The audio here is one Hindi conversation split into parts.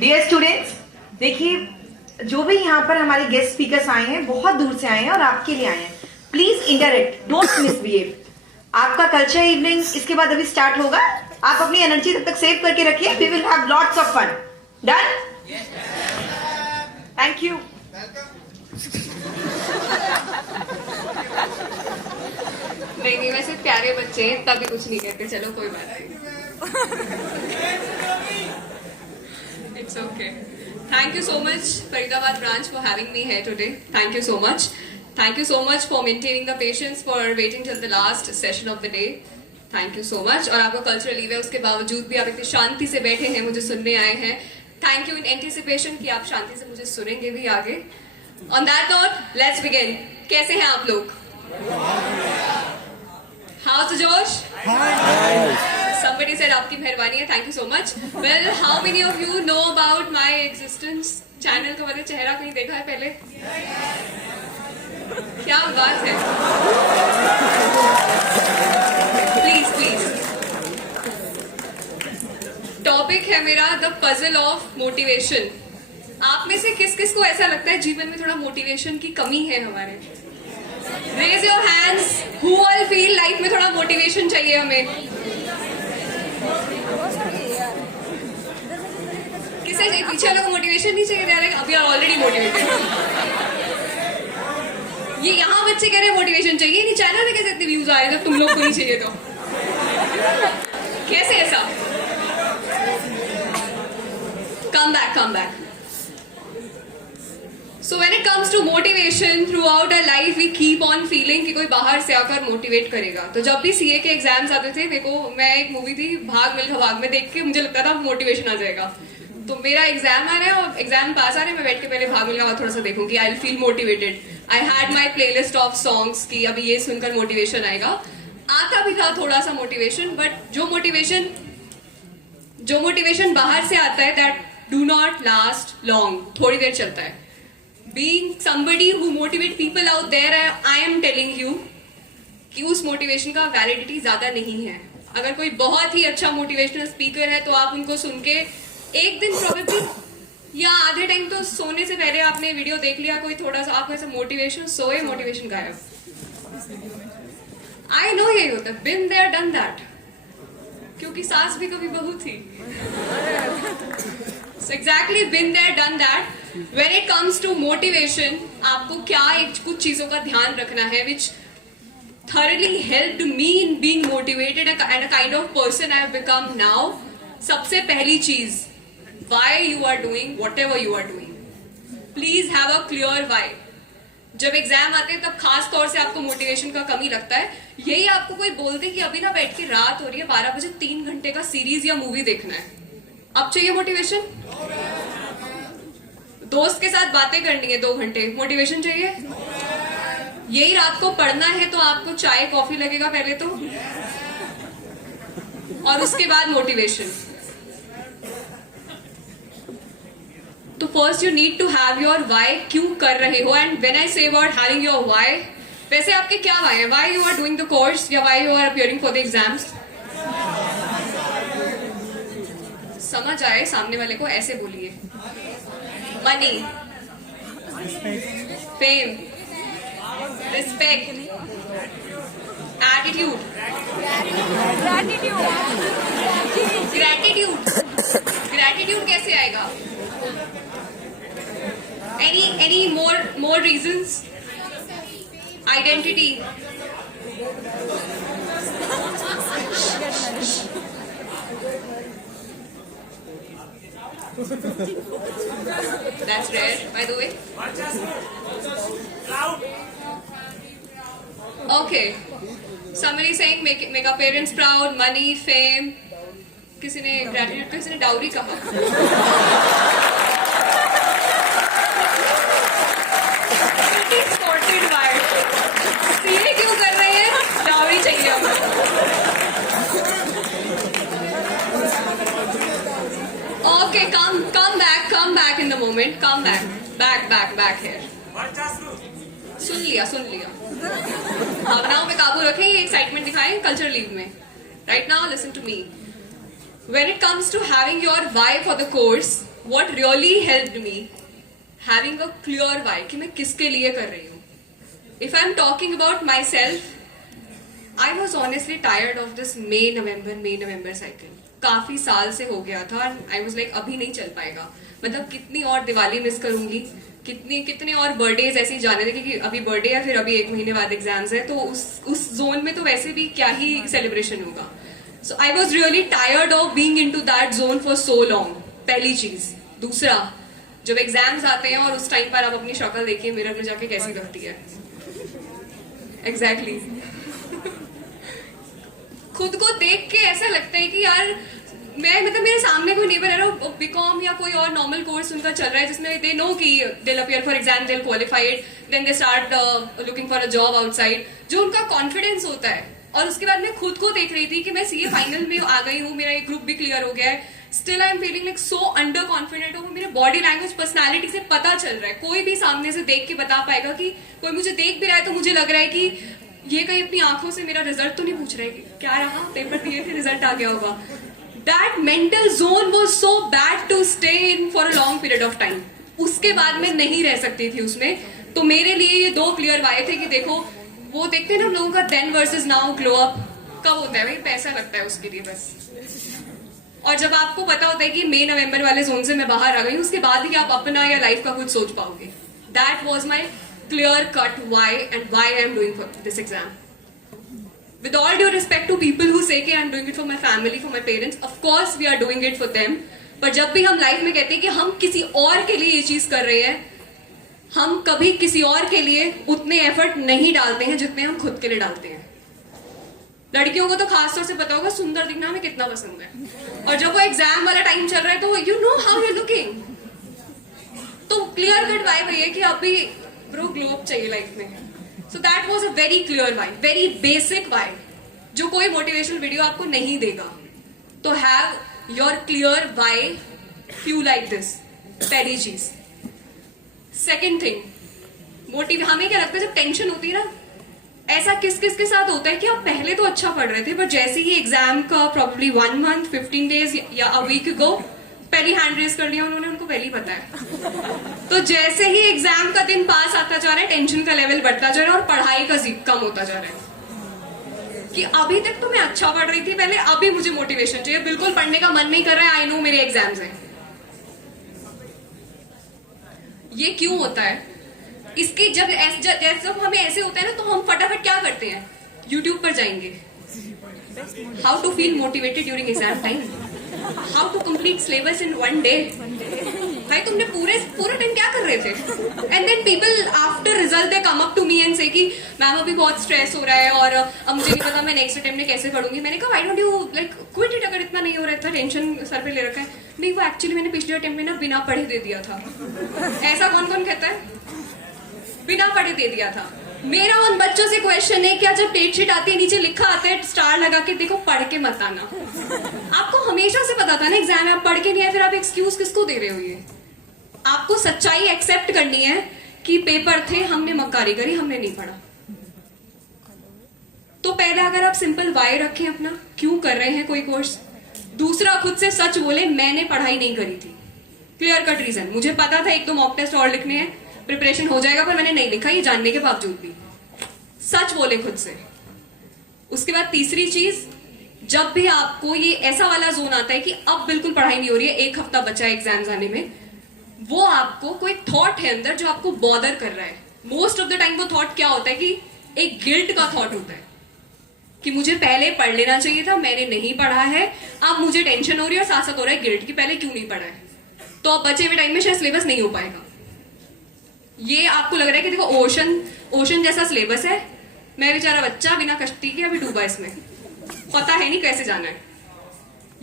डियर स्टूडेंट्स, देखिए जो भी यहाँ पर हमारे गेस्ट स्पीकर्स आए हैं बहुत दूर से आए हैं और आपके लिए आए हैं. Please interact, don't misbehave. आपका कल्चर इवनिंग इसके बाद अभी स्टार्ट होगा. आप अपनी एनर्जी तब तक सेव करके रखिए. We will have lots of fun. Done? Thank you. नहीं, वैसे प्यारे बच्चे हैं, तभी कुछ नहीं कहते. चलो कोई बात नहीं. It's okay. Thank you so much, Faridabad branch, for having me here today. Thank you so much. Thank you so much for maintaining the patience, for waiting till the last session of the day. Thank you so much. और आपका कल्चरल लीव है, उसके बावजूद भी आप इतनी शांति से बैठे हैं, मुझे सुनने आए हैं. Thank you in anticipation कि आप शांति से मुझे सुनेंगे भी आगे. On that note, let's begin. कैसे हैं आप लोग? How's the Josh? Somebody said आपकी मेहरबानी है. Thank you so much. Well, how many of you know about my existence? Channel का मतलब चेहरा कहीं देखा है पहले? क्या बात है? Please, please. टॉपिक है मेरा द पजल ऑफ मोटिवेशन. आप में से किस किस को ऐसा लगता है जीवन में थोड़ा मोटिवेशन की कमी है हमारे? Raise your hands. Who all feel life में थोड़ा मोटिवेशन चाहिए हमें? किसे चाहिए? पीछे वालों को मोटिवेशन नहीं चाहिए. दे अभी आर ऑलरेडी मोटिवेटेड. ये यहाँ बच्चे कह रहे हैं मोटिवेशन चाहिए. नहीं, चैनल में कैसे इतने व्यूज आ रहे हैं जब तुम लोग को नहीं चाहिए तो? कैसे ऐसा? Come back, come back. So when it comes to motivation, throughout our life we keep on feeling कि कोई बाहर से आकर मोटिवेट करेगा. तो जब भी सीए के एग्जाम्स आते थे, देखो मैं एक मूवी थी भाग मिल्खा भाग में देख के मुझे लगता था मोटिवेशन आ जाएगा. तो मेरा एग्जाम आ रहा है और एग्जाम पास आ रहे हैं, मैं बैठ के पहले भाग मिल्खा भाग थोड़ा सा देखूंगी. I will feel motivated. I had my playlist of songs की अभी ये सुनकर मोटिवेशन आएगा. आता भी था थोड़ा सा मोटिवेशन, बट जो मोटिवेशन बाहर से आता है that do not last long. थोड़ी देर चलता है. Being somebody who motivate people out there, I am telling you कि उस मोटिवेशन का वैलिडिटी ज्यादा नहीं है. अगर कोई बहुत ही अच्छा मोटिवेशनल स्पीकर है तो आप उनको सुन के एक दिन प्रोबेबली या आधे टाइम तो सोने से पहले आपने वीडियो देख लिया कोई थोड़ा सा आपको ऐसा मोटिवेशन, सोए मोटिवेशन गायब. आई नो यही होता है. Been there done that. क्योंकि सास भी कभी बहू थी. So exactly been there, done that. When it comes to motivation, आपको क्या कुछ चीजों का ध्यान रखना है which thoroughly helped me in being motivated and a kind of person I have become now. सबसे पहली चीज, why you are doing whatever you are doing. Please have a clear why. जब एग्जाम आते हैं तब खास तौर से आपको मोटिवेशन का कमी लगता है. यही आपको कोई बोलते कि अभी ना बैठ के रात हो रही है 12 बजे 3 घंटे का सीरीज या मूवी देखना है, अब चाहिए मोटिवेशन. दोस्त के साथ बातें करनी है 2 घंटे, मोटिवेशन चाहिए. यही रात को पढ़ना है तो आपको चाय कॉफी लगेगा पहले तो, और उसके बाद मोटिवेशन. तो first you need to have your why. क्यों कर रहे हो? And when I say about having your Y, वैसे आपके क्या वाई है? Why you are doing the course या why you are appearing for the exams? समझ आए सामने वाले को, ऐसे बोलिए. Money, fame, respect, attitude, gratitude कैसे आएगा? Any more reasons? Identity. That's rare, by the way. Okay. Somebody saying make our parents proud, money, fame. किसी ने gratitude, किसी ने डाउरी कहा. Sorted by. सीए क्यों कर रहे हैं? डाउरी चाहिए हमें. Okay, come back in the moment. Come back here. सुन लिया. भावनाओं पे काबू रखें, ये एक्साइटमेंट दिखाएं कल्चर लीव में. Right now, listen to me. when it comes to having your why for the course, what really helped me, having a clear why कि मैं किसके लिए कर रही हूँ. If I'm talking about myself, I was honestly tired of this May November cycle. काफी साल से हो गया था. I was like अभी नहीं चल पाएगा. मतलब कितनी और दिवाली मिस करूंगी, कितने और बर्थडेज ऐसे ही जाने थे कि अभी बर्थडे है, फिर अभी 1 महीने बाद एग्जाम्स है, तो उस जोन में तो वैसे भी क्या ही सेलिब्रेशन होगा. So I was really tired of being into that zone for so long. पहली चीज. दूसरा, जब एग्जाम्स आते हैं और उस टाइम पर आप अपनी शक्ल देखिए मिरर में जाके कैसी लगती है. एग्जैक्टली खुद को देख के ऐसा लगता है कि यार मैं मतलब मेरे सामने कोई नेबर है ना बीकॉम या कोई और नॉर्मल कोर्स उनका चल रहा है जिसमें दे नो कि they appear for exam, they qualified, then they start looking for a job outside. जो उनका कॉन्फिडेंस होता है, और उसके बाद मैं खुद को देख रही थी कि मैं सीए फाइनल में आ गई हूँ, मेरा एक ग्रुप भी क्लियर हो गया है, still I am feeling like so under confident हूँ. मेरे बॉडी लैंग्वेज पर्सनैलिटी से पता चल रहा है. कोई भी सामने से देख के बता पाएगा कि कोई मुझे देख भी रहा है तो मुझे लग रहा है कि ये कहीं अपनी आंखों से मेरा रिजल्ट तो नहीं पूछ रहा है कि क्या रहा, पेपर दिए थे, रिजल्ट आ गया होगा. That mental zone was so bad to stay in for a long period of time. उसके बाद मैं नहीं रह सकती थी उसमें. तो मेरे लिए ये 2 क्लियर वाई थे कि देखो, वो देखते हैं ना हम लोगों का then versus now glow up कब होता है, भाई पैसा लगता है उसके लिए बस. और जब आपको पता होता है कि मई नवंबर वाले जोन से मैं बाहर आ गई, उसके बाद ही आप अपना या लाइफ का कुछ सोच पाओगे. That was my clear cut why and why I am doing for this exam. With all due respect to people who say कि I'm doing it for my family, for my parents, of course we are doing it for them. पर जब भी हम लाइफ में कहते हैं कि हम किसी और के लिए ये चीज कर रहे हैं, हम कभी किसी और के लिए उतने एफर्ट नहीं डालते हैं जितने हम खुद के लिए डालते हैं. लड़कियों को तो खासतौर से पता होगा सुंदर दिखना हमें कितना पसंद है, और जब वो एग्जाम वाला टाइम चल रहा है तो you know how you looking. तो क्लियर कट वाई भैया कि अभी ब्रो ग्लो अप चाहिए लाइफ में. So that was a very clear why, very basic why, जो कोई मोटिवेशनल वीडियो आपको नहीं देगा. तो have your clear why few like this. पहली चीज. Second thing, हमें क्या लगता है जब टेंशन होती है ना, ऐसा किस किस के साथ होता है कि आप पहले तो अच्छा पढ़ रहे थे, पर जैसे ही एग्जाम का प्रॉब्ली 1 month, 15 days या अ वीक गो, पहली हैंड रेस कर लिया उन्होंने, उनको पहले ही पता है. तो जैसे ही एग्जाम का दिन पास आता जा रहा है, टेंशन का लेवल बढ़ता जा रहा है और पढ़ाई का कम होता जा रहा है. कि अभी तक तो मैं अच्छा पढ़ रही थी पहले, अभी मुझे मोटिवेशन चाहिए, बिल्कुल पढ़ने का मन नहीं कर रहा है, आई नो मेरे एग्जाम्स हैं. ये क्यों होता है? इसकी जब हमें ऐसे होता है ना, तो हम फटाफट क्या करते हैं, यूट्यूब पर जाएंगे, how to feel motivated during exam time, how to complete syllabus in 1 day. भाई तुमने पूरा टाइम क्या कर रहे थे? And then people after result they come up to me and say कि मैम अभी बहुत स्ट्रेस हो रहा है और अब मुझे नहीं पता मैं नेक्स्ट अटेम्प्ट में कैसे पढ़ूंगी. मैंने कहा why don't you like quit it, अगर इतना नहीं हो रहा है, इतना टेंशन सर पे ले रखा है. नहीं, वो एक्चुअली मैंने पिछले अटेम्प्ट में ना बिना पढ़े दे दिया था. ऐसा कौन कौन कहता है? बिना पढ़े दे दिया था. मेरा उन बच्चों से क्वेश्चन है, क्या जब डेट शीट आती है नीचे लिखा आता है स्टार लगा के, देखो पढ़ के मत आना. आपको हमेशा से पता था ना एग्जाम में आप पढ़ के नहीं आए, फिर आप एक्सक्यूज किसको दे रहे हो? ये आपको सच्चाई एक्सेप्ट करनी है कि पेपर थे, हमने मक्कारी करी, हमने नहीं पढ़ा. तो पहले अगर आप सिंपल वाई रखें अपना, क्यों कर रहे हैं कोई कोर्स. दूसरा, खुद से सच बोले, मैंने पढ़ाई नहीं करी थी. क्लियर कट रीजन, मुझे पता था 1-2 मॉक टेस्ट और लिखने हैं, प्रिपरेशन हो जाएगा, पर मैंने नहीं लिखा, ये जानने के बावजूद भी. सच बोले खुद से. उसके बाद तीसरी चीज, जब भी आपको ये ऐसा वाला जोन आता है कि अब बिल्कुल पढ़ाई नहीं हो रही है, 1 हफ्ता बचा है एग्जाम्स आने में, वो आपको कोई थॉट है अंदर जो आपको बॉदर कर रहा है. मोस्ट ऑफ द टाइम वो थॉट क्या होता है कि एक गिल्ट का थॉट होता है कि मुझे पहले पढ़ लेना चाहिए था, मैंने नहीं पढ़ा है, अब मुझे टेंशन हो रही है, और साथ साथ हो रहा है गिल्ट कि पहले क्यों नहीं पढ़ा है. तो अब बचे हुए टाइम में शायद सिलेबस नहीं हो पाएगा. ये आपको लग रहा है कि देखो ओशन जैसा सिलेबस है, मैं बेचारा बच्चा बिना कश्ती के अभी डूबा इसमें, पता है नहीं कैसे जाना है.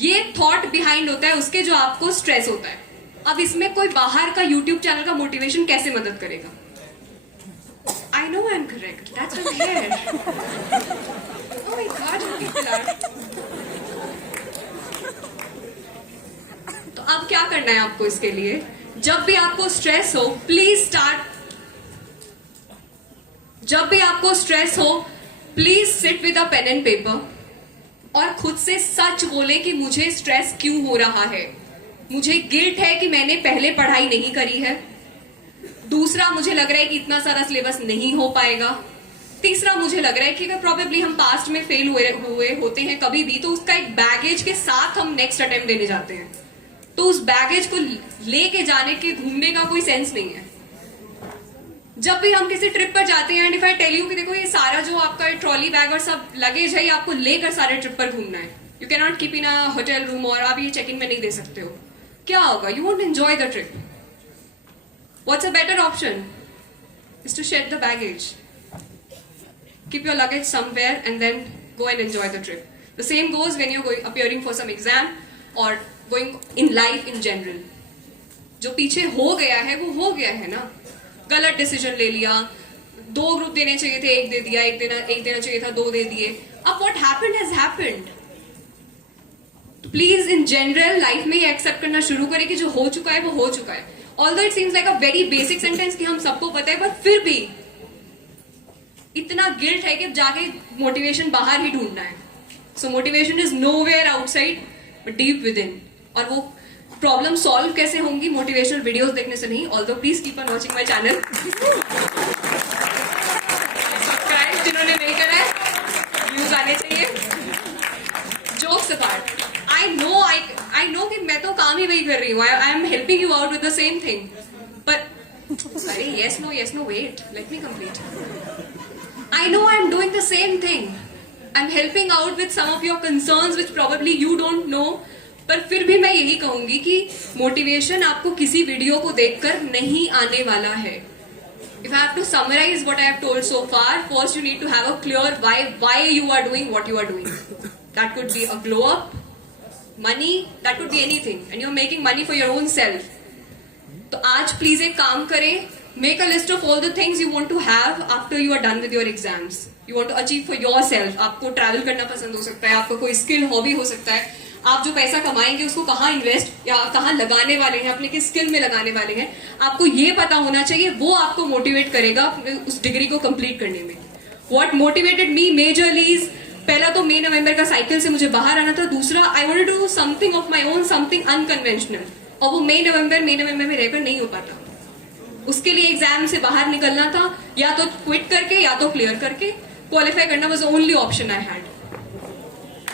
ये थॉट बिहाइंड होता है उसके, जो आपको स्ट्रेस होता है. अब इसमें कोई बाहर का यूट्यूब चैनल का मोटिवेशन कैसे मदद करेगा? I know I am correct, that's what here. Oh my god, people are. तो अब क्या करना है आपको इसके लिए? जब भी आपको स्ट्रेस हो, please sit with a pen and paper और खुद से सच बोले कि मुझे स्ट्रेस क्यों हो रहा है। मुझे गिल्ट है कि मैंने पहले पढ़ाई नहीं करी है। दूसरा, मुझे लग रहा है कि इतना सारा सिलेबस नहीं हो पाएगा। तीसरा, मुझे लग रहा है कि अगर प्रॉबेबली हम पास्ट में फेल हुए होते हैं कभी भी, तो उसका एक बैगेज के साथ हम नेक्स्ट अटेम्प्ट देने जाते हैं, तो उस बैगेज को लेके जाने के घूमने का कोई सेंस नहीं है। जब भी हम किसी ट्रिप पर जाते हैं, and if I tell you कि देखो ये सारा जो आपका ट्रॉली बैग और सब लगेज है, ये आपको लेकर सारे ट्रिप पर घूमना है, you can not keep in a hotel room, और आप ये चेक इन में नहीं दे सकते हो, क्या होगा? You won't enjoy the trip. What's a better option is to shed the baggage, keep your luggage somewhere and then go and enjoy the trip. The same goes when you're appearing for some exam or going in life in general. जो पीछे हो गया है वो हो गया है ना। गलत डिसीजन ले लिया, 2 ग्रुप देने चाहिए थे, 1 दे दिया, एक देना चाहिए था, 2 दे दिए। अब what happened has happened. तो प्लीज इन जनरल लाइफ में ये एक्सेप्ट करना शुरू करें कि जो हो चुका है वो हो चुका है। Although it seems like a very basic sentence कि हम सबको पता है, पर फिर भी इतना गिल्ट है कि अब जाके मोटिवेशन बाहर ही ढूंढना है। सो motivation is nowhere outside but deep with in. और वो प्रॉब्लम सॉल्व कैसे होंगी मोटिवेशनल वीडियोस देखने से नहीं। Although please keep on watching my channel. Subscribe जिन्होंने नहीं करा है, व्यूज आने चाहिए। जोक्स अपार्ट, आई नो कि मैं तो काम ही वही कर रही हूँ, I am helping you out with the same thing, पर अरे yes no wait, let me complete. I know I'm doing the same thing. I'm helping out with some of your concerns which probably you don't know. पर फिर भी मैं यही कहूंगी कि मोटिवेशन आपको किसी वीडियो को देखकर नहीं आने वाला है। If I have to summarize what I have told so far, first you need to have a clear why you are doing what you are doing. That could be a glow up, money, that could be anything, and you're making money for your own self. तो आज प्लीज एक काम करें, make a list of all the things you want to have after you are done with your exams. You want to achieve for yourself. आपको ट्रैवल करना पसंद हो सकता है, आपका कोई स्किल हॉबी हो सकता है, आप जो पैसा कमाएंगे उसको कहाँ इन्वेस्ट या कहाँ लगाने वाले हैं, अपने किस स्किल में लगाने वाले हैं, आपको ये पता होना चाहिए। वो आपको मोटिवेट करेगा उस डिग्री को कंप्लीट करने में। What motivated me majorly is, पहला तो मई नवंबर का साइकिल से मुझे बाहर आना था। दूसरा, I wanted to do something of my own, something unconventional, और वो मई नवंबर में रहकर नहीं हो पाता। उसके लिए एग्जाम से बाहर निकलना था, या तो क्विट करके या तो क्लियर करके। क्वालिफाई करना was only option I had.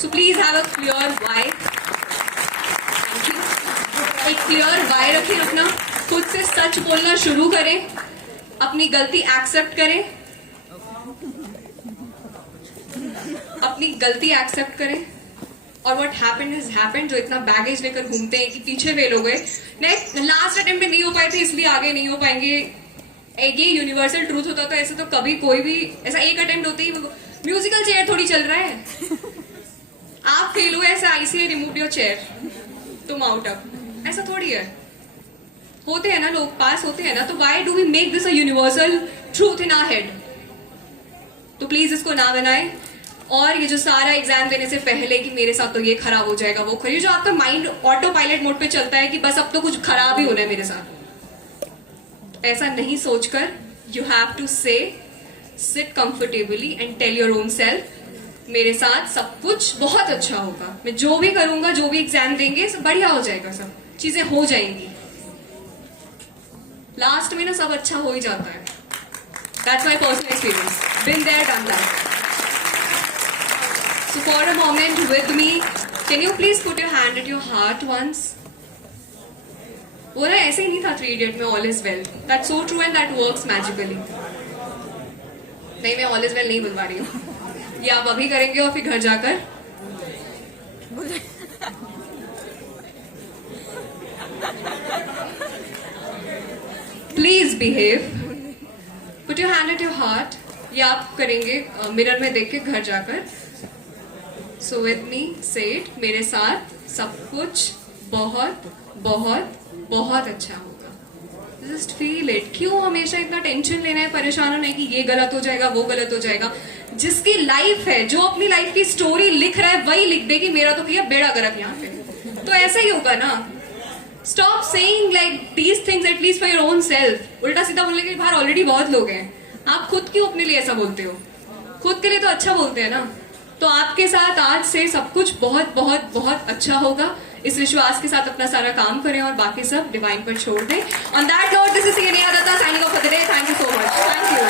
So please have a clear why. एक क्लियर व्हाई रखें अपना, खुद से सच बोलना शुरू करें, अपनी गलती एक्सेप्ट करें, और व्हाट हैपेंड इज हैपेंड। जो इतना बैगेज लेकर घूमते हैं कि पीछे फेल हो गए, नेक्स्ट लास्ट अटेम्प्ट में नहीं हो पाए थे इसलिए आगे नहीं हो पाएंगे, ये यूनिवर्सल ट्रूथ होता तो ऐसे तो कभी कोई भी ऐसा एक अटेम्प्ट होते ही म्यूजिकल चेयर थोड़ी चल रहा है। आप फेल हुए, ऐसा आईसीए रिमूव योर चेयर, तुम आउट अप, ऐसा थोड़ी है। होते हैं ना लोग, पास होते हैं ना, तो why do we make this a universal truth in our head? तो प्लीज इसको ना बनाए। और ये जो सारा एग्जाम देने से पहले कि मेरे साथ तो ये खराब हो जाएगा, वो खराब, जो आपका माइंड ऑटो पायलट मोड पे चलता है कि बस अब तो कुछ खराब ही होना है मेरे साथ, ऐसा नहीं सोचकर you have to say sit comfortably and tell your own self, मेरे साथ सब कुछ बहुत अच्छा होगा, मैं जो भी करूंगा, जो भी एग्जाम देंगे सब बढ़िया हो जाएगा, सब चीजें हो जाएंगी। लास्ट में ना सब अच्छा हो ही जाता है। That's my personal experience, been there done that. So for a moment with me, can you please put your hand at your heart once? वो ना ऐसे ही नहीं था 3 Idiot में all is well. That's so true and that works magically. नहीं, मैं all is well नहीं बुलवा रही हूँ, ये आप अभी करेंगे और फिर घर जाकर please behave, put your hand at your heart, ये आप करेंगे मिरर में देख के घर जाकर। सो विद मी से इट, मेरे साथ सब कुछ बहुत बहुत बहुत अच्छा होगा। Just feel it. क्यों हमेशा इतना टेंशन लेना है, परेशान होना है कि ये गलत हो जाएगा, वो गलत हो जाएगा। जिसकी लाइफ है, जो अपनी लाइफ की स्टोरी लिख रहा है, वही लिख दे कि मेरा तो भैया बेड़ा गर्क यहाँ पे, तो ऐसा ही होगा ना। Stop saying like these things at least for your own self. उल्टा सीधा बोलने के बाहर ऑलरेडी बहुत लोग हैं, आप खुद क्यों अपने लिए ऐसा बोलते हो? खुद के लिए तो अच्छा बोलते हैं ना। तो आपके साथ आज से सब कुछ बहुत बहुत बहुत अच्छा होगा। इस विश्वास के साथ अपना सारा काम करें और बाकी सब डिवाइन पर छोड़ दें। On that note, this is Seniya Datta signing off for the day. Thank you so much. Thank you.